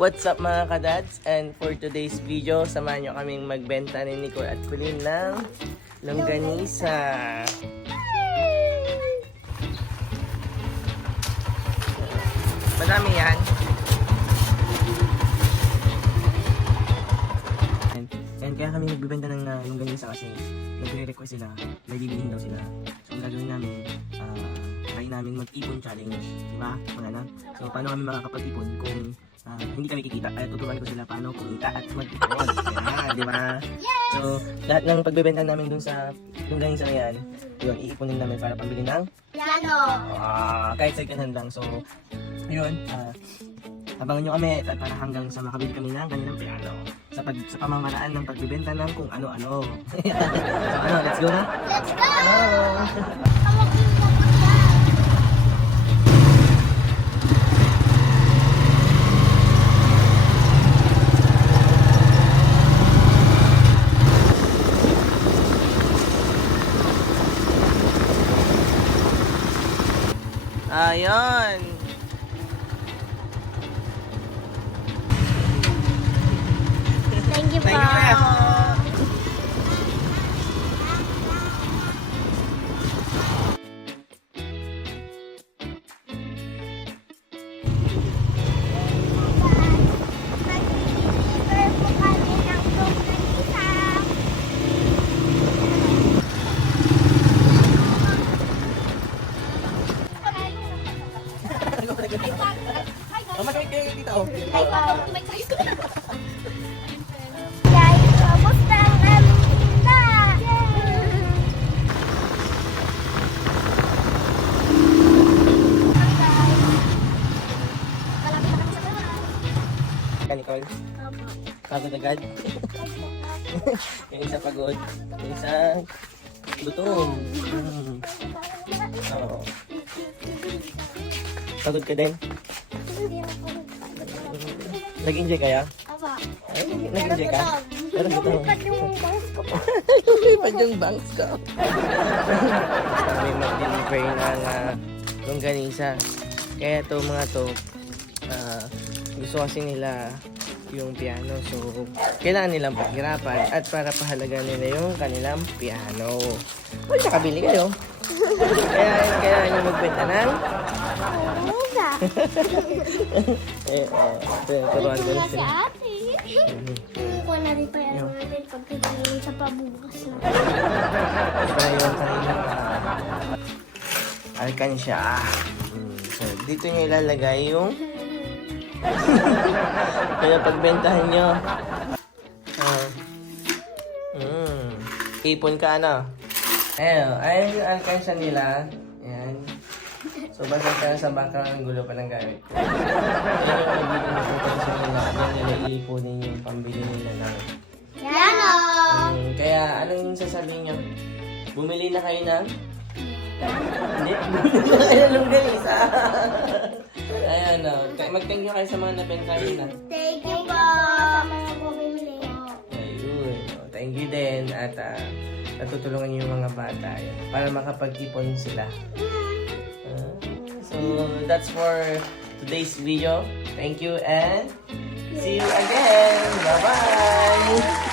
What's up mga kadads? And for today's video, samahan nyo kaming magbenta ni Nicole at Colleen ng longganisa. Madami yan. And kaya kami nagbibenta ng longganisa kasi nagre-request sila, may bibilihin daw sila. So ang gagawin namin, try namin mag-ipon challenge, diba? Wala na. So paano kami makakapag-ipon kung hindi kami kikita? Kaya tuturuan ko sila paano kumita at mag-ipon. Yan, diba? So lahat ng pagbebenta namin dun sa longganisa na yan, yun, iipunin namin para pambili ng piano. Kahit second hand lang. So yun, abangan nyo kami para hanggang sa makabili kami ng kanilang piano sa pamamaraan ng pagbibenta ng kung ano-ano. So ano, let's go na? Let's go! Ayun. Thank you po. Thank you. Mag-deliver po kami ng longganisa. Guys, kamusta ang aming tinda? Malapit na kami sa bahay. Nicole, pagod agad. Yung isa pagod, yung isa gutom. Oo. Pagod ka din? Nag-enjoy kaya? Aba. Ay, nag-enjoy ka? Pero gutom. Lumipat yung bangs ko po. Lipat yung banks ko. Kami mag-deliver ng longganisa. Kaya to mga to, gusto kasi nila yung piano. So, kailangan nilang paghirapan at para pahalaga nila yung kanilang piano. Well, nakabili kayo. Kaya nyo magbenta ng Musa. turuan ko na Si sila. ate. Kuha na rin pa yan natin pagkagaling sa pabukas na. Ito na yung kanilang alkansya. So, dito nyo ilalagay yung kaya pagbentahan nyo. Ipon ka ano? Ayun yung alkansya nila. Ayan. So, basta ka sa background ng gulo pa ng gamit. Ayan yung magiging alkansya nila. Ayan nila iipunin yung pambili nila ng Piano! kaya anong sasabihin nyo? Bumili na kayo ng? Hindi, bumili na kayo ng longganisa. Ayan o. Mag-thank you kayo sa mga nabenta nila. Thank you po! Sa mga bumili. Ayun. Thank you din. At natutulungan niyo yung mga bata yun, para makapag-ipon sila. So, that's for today's video. Thank you and see you again. Bye-bye!